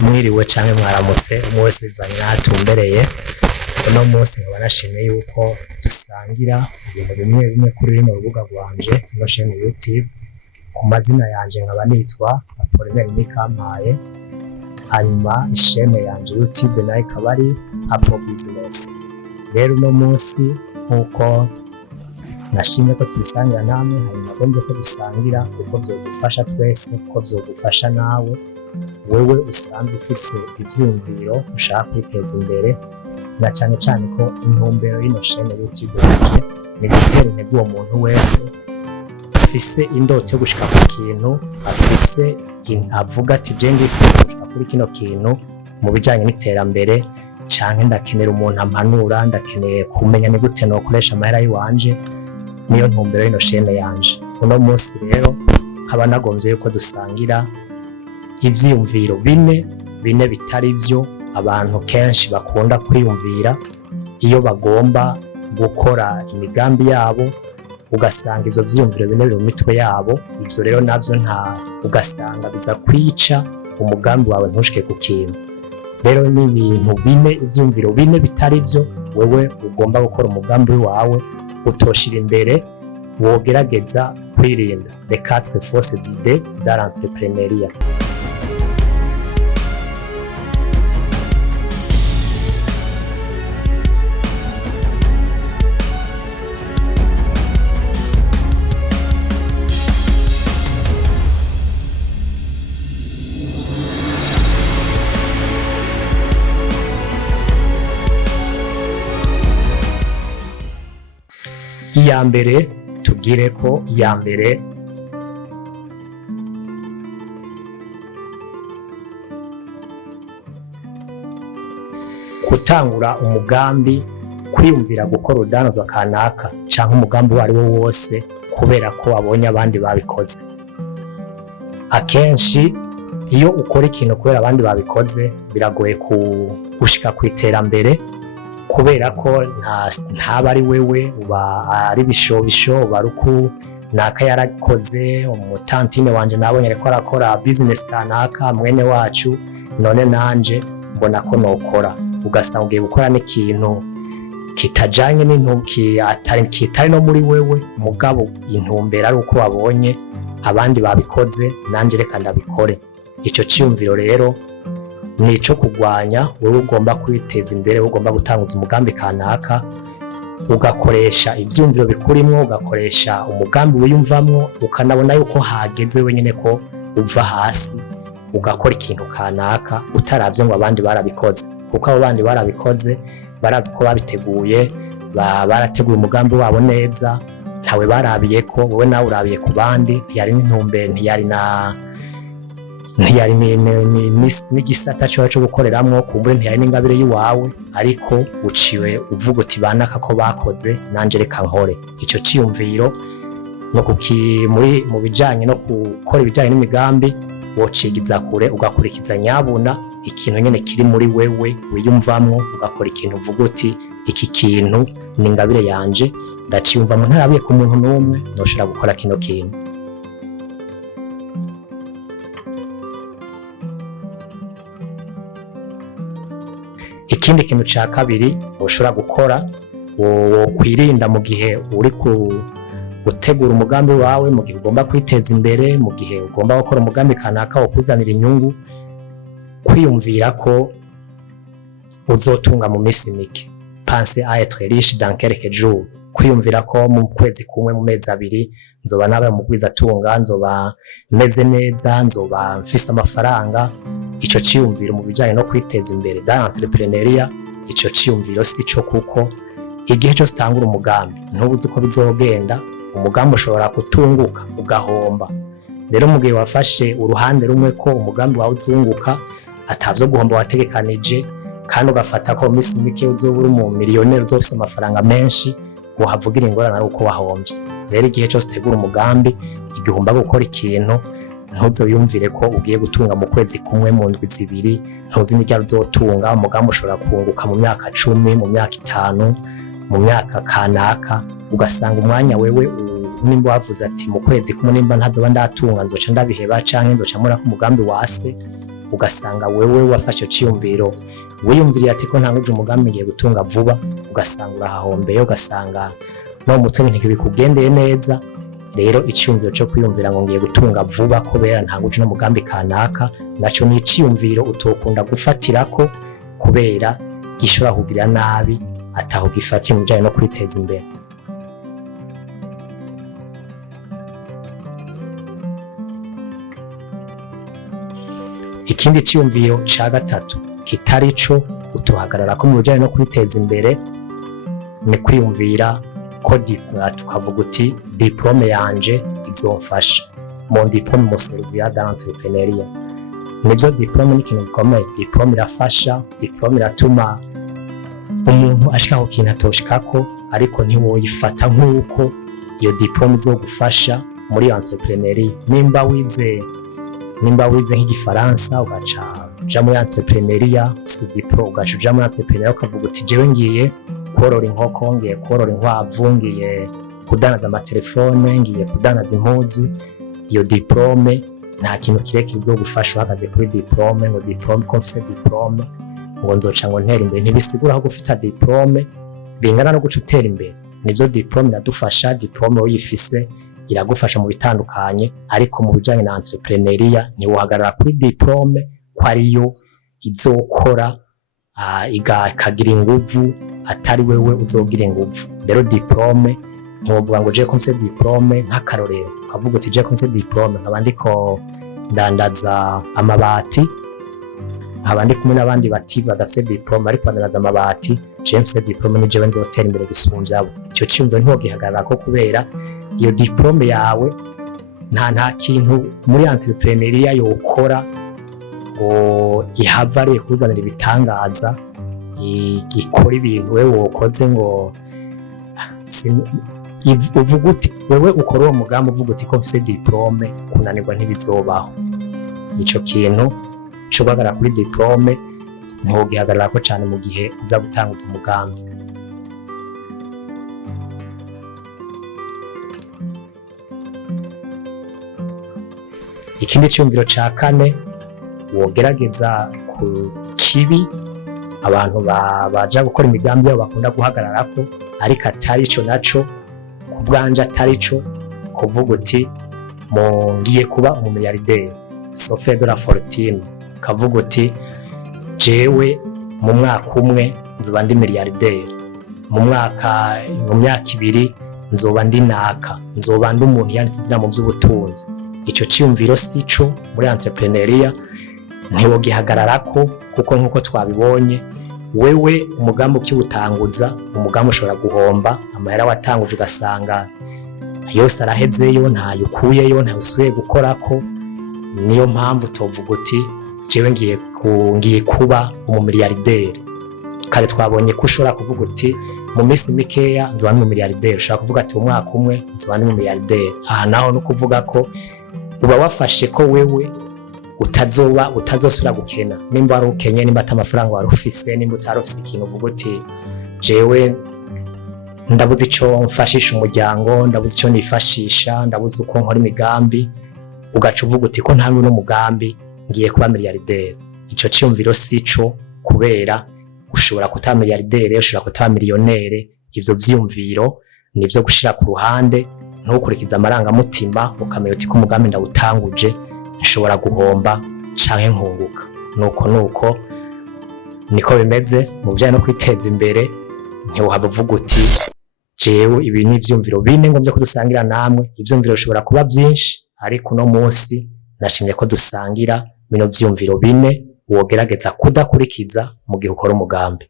mwiriwe canke mwaramutse umwe wese bivanye n'ahatumbereye. Uno munsi nkaba nashimye yuko dusangira ibintu bimwe bimwe kuri rino rubuga rwanje no chaîne YouTube. Ku mazina yanje nkaba nitwa Apollinaire Nikampaye, hanyuma chaîne yanje YouTube nayo ikaba ari Apple Business. Rero uno munsi nkuko nashimye ko tubisangira namwe, hanyuma ngombye ko dusangira kuko vyogufasha twese, ko vyogufasha nawe wewe usanzwe ufise ivyumviro ushaka kwiteza imbere, na cane cane ko intumbero y'ino chaîne YouTube yanje ni gutera intege uwo muntu wese afise indoto yo gushika ku kintu, afise avuga ati je ndifuza gushika kuri kino kintu mu bijanye n'iterambere, canke ndakenera umuntu ampanura, ndakeneye kumenya ni gute nokoresha amahera yiwanje. Niyo ntumbero y'ino chaîne yanje. Uno munsi rero nkaba nagomvye yuko dusangira ivyiyumviro bine bitari vyo abantu kenshi bakunda kwiyumvira iyo bagomba gukora imigambi yabo, ugasanga ivyo vyiyumviro bine biri mu mitwe yabo. Ivyo rero navyo ugasanga biza kwica umugambi wawe ntushike ku kintu. Rero ni ibintu bine, ivyiyumviro bine bitari vyo wewe ugomba gukora umugambi wawe utoshira imbere, wogerageza kwirinda. Les 4 fausses idées dans l'entrepreneuriat. Iya mbere tugire ko iya mbere gutangura umugambi, kwiyumvira gukora urudandazo kanaka canke umugambi wari wo wose kubera ko abonye abandi babikoze. Akenshi iyo ukora ikintu kubera abandi babikoze biragoye gushika ku iterambere, kubera ko ntaba ari wewe, uba ari bishobisho, uba ari uko naka yarakoze. Umutantine wanje nabonye ariko arakora business kanaka, mwene wacu, none nanje mbona ko nokora. Ugasanga ugiye gukora n'ikintu kitajanye kitari no muri wewe, mugabo intumbero ari uko wabonye abandi babikoze, nanje reka ndabikore. Ico ciyumviro rero nico kugwanya. Wewe ugomba kwiteza imbere, ugomba gutanguza umugambi kanaka, ugakoresha ivyumviro bikurimwo, ugakoresha umugambi wiyumvamwo, ukanabona yuko hageze wenyene ko uva hasi ugakora ikintu kanaka utaravye ngo abandi barabikoze. Kuko abo bandi barabikoze barazi ko babiteguye, barateguye umugambi wabo neza, ntawe barabiye ko. Wowe nawe urabiye ku bandi, ntiyari n'intumbero, ntiyari n'igisata cyo gukoreramwo, kumbure ntiyari n'ingabire yiwawe, ariko uciwe uvuga uti banaka ko bakoze, nanje reka nkore. Ico ciyumviro no mu bijanye no gukora ibijanye n'imigambi wocigiza kure, ugakurikiza nyabuna ikintu nyene kiri muri wewe wiyumvamwo, ugakora ikintu uvuga uti iki kintu ni ingabire yanje, ndaciyumvamwo, ntarabiye ku muntu n'umwe, noshobora gukora kino kintu. Ikindi kintu ca kabiri ushobora gukora, kwirinda mu gihe uri gutegura umugambi wawe, mu gihe ugomba kwiteza imbere, mu gihe ugomba gukora umugambi kanaka wo kuzanira inyungu, kwiyumvira ko uzotunga mu minsi mike. Penser à être riche dans quelques jours. Kwiyumvira ko mu kwezi kumwe, mu mezi abiri nzoba nabaye umugwizatunga, nzoba meze neza, nzoba mfise amafaranga. Ico ciyumviro mu bijanye no kwiteza imbere dans l'entrepreneuriat, ico ciyumviro sico, kuko igihe cyose utangura umugambi ntubuzi uko bizogenda. Umugambi ushobora kutunguka ugahomba. Rero mu gihe wafashe uruhande rumwe ko umugambi wawe uzunguka, atavyo guhomba wategekanije, kandi ugafata ko misi mike uzoba uri mu miliyoneri, uzofise amafaranga menshi, uhavugira ingorane ari uko wahomvye. Rero igihe cyose utegura umugambi, igihe ugomba gukora ikintu, ntuziyumvire ko ugiye gutunga mu kwezi kumwe, mu ndwi zibiri, ntuzi n'irya uzotunga. Umugambi ushobora kunguka mu myaka 10, mu myaka 5, mu myaka kanaka, ugasanga umwanya wewe nimba wavuze ati mu kwezi kumwe nimba ntazoba ndatunga, nzoca ndabiheba canke nzoca mura ku mugambi wase, ugasanga wewe wafashe ciyumviro wiyumviriye ati ko ntanguje umugambi ngiye gutunga vuba, ugasanga urahahombeye, ugasanga no mutwe ntibikugendeye neza. Rero iciyumviro cyo kwiyumvira ngo ngiye gutunga vuba kubera ntanguje n'umugambi kanaka, naco ni iciyumviro utokunda gufatirako kubera gishobora kugira nabi ataho gifatiye mu bijanye no kwiteza imbere. Ikindi ciyumviro ca gatatu kitari co utuhagararako mu bijanye no kwiteza imbere ni kwiyumvira ko tukavuga uti diplome yanje izomfasha, mon diplome me servira dans l'entrepreneuriat. Nivyo diplome ni ikintu gikomeye, diplome irafasha, diplome iratuma umuntu ashika ku kintu atoshikako, ariko ntiwoyifata nk'uko iyo diplome izogufasha muri entrepreneuria. Nimba wize nk'igifaransa ugaca uja muri entrepreneuria, si diplome, ugaca uja muri entrepreneuria ukavuga uti jewe ngiye korora inkoko, ngiye korora inkwavu, ngiye kudandaza amatelefone, ngiye kudandaza impuzu. Iyo diplome nta kintu kirekire izogufasha uhagaze kuri diplome, ngo diplome ko mfise diplome ngo nzoca ngo ntera imbere. Ntibisigura aho gufita diplome bingana no guca utera imbere. Nivyo diplome iradufasha, diplome uyifise iragufasha mu bitandukanye, ariko mu bijanye na entrepreneuria ntiwohagarara kuri diplome ko ariyo izokora ikagira inguvu, atari wewe uzogira inguvu. Rero diplome ntiwovuga ngo je ko mfise diplome nk'akarorero ukavuga uti je ko mfise diplome nkaba ndiko ndandaza amabati, nkaba ndi kumwe n'abandi batize badafise diplome ariko bandandaza amabati, je mfise diplome ni jewe nzotera imbere gusumvya abo. Ico ciyumviro ntiwogihagararako kubera iyo diplome yawe nta kintu muri entrepreneuria yokora ngo ihava ari kuzanira ibitangaza, ikora ibintu wewe wokoze ngo uvuga uti wewe ukora uwo mugambi uvuga uti ko mfise diplome, kunanirwa ntibizobaho. Ico kintu co guhagarara kuri diplome ntiwogihagararako cane mu gihe uza gutanguza umugambi. Ikindi ciyumviro ca kane wogerageza ku kibi abantu baja gukora imigambi yabo bakunda guhagararako, ariko atari ico naco ku bwanje, atari ico kuvuga uti ngiye kuba umumiliyarderi, sofe de la fortune, kavuga uti jewe mu mwaka umwe nzoba ndi miliyarderi, mu myaka ibiri nzoba ndi naka, nzoba ndi umuntu yanditse izina mu vy'ubutunzi. Ico ciyumviro sico muri entrepreneuria, ntiwogihagararako kuko nkuko twabibonye wewe umugambi ukiwutanguza, umugambi ushobora guhomba, amahera watanguje ugasanga yose arahezeyo, ntayo ukuyeyo, ntayo usubiye gukorako. Niyo mpamvu tovuga uti jewe ngiye kuba umumiliyarderi. Kare twabonye ko ushobora kuvuga uti mu minsi mikeya nzoba ndi umumiliyarderi, ushobora kuvuga ati umwaka umwe nzoba ndi umumiliyarderi. Aha naho no kuvuga ko uba wafashe ko wewe utazosubira gukena. Nimba wari ukenye, nimba ata amafaranga wari ufise, nimba utari ufise ikintu uvuga uti jewe ndabuze ico mfashisha umuryango, ndabuze ico nifashisha, ndabuze uko nkora imigambi, ugaca uvuga uti ko ntamwe n'umugambi ngiye kuba miliyarderi. Ico ciyumviro sico, kubera ushobora kutaba miliyarderi, ushobora kutaba miliyonere. Ivyo vyiyumviro nivyo gushira ku ruhande, ntukurikiza amarangamutima, ukamenya uti ko umugambi ndawutanguje nshobora guhomba canke nkunguka. Nuko niko bimeze mu bijanye no kwiteza imbere. Ntiwohava uvuga uti jewe ibi ni ivyumviro bine ngomvye ko dusangira namwe. Ivyumviro bishobora kuba vyinshi, ariko uno munsi nashimye ko dusangira bino vyumviro bine wogerageza kudakurikiza mu gihe ukora umugambi.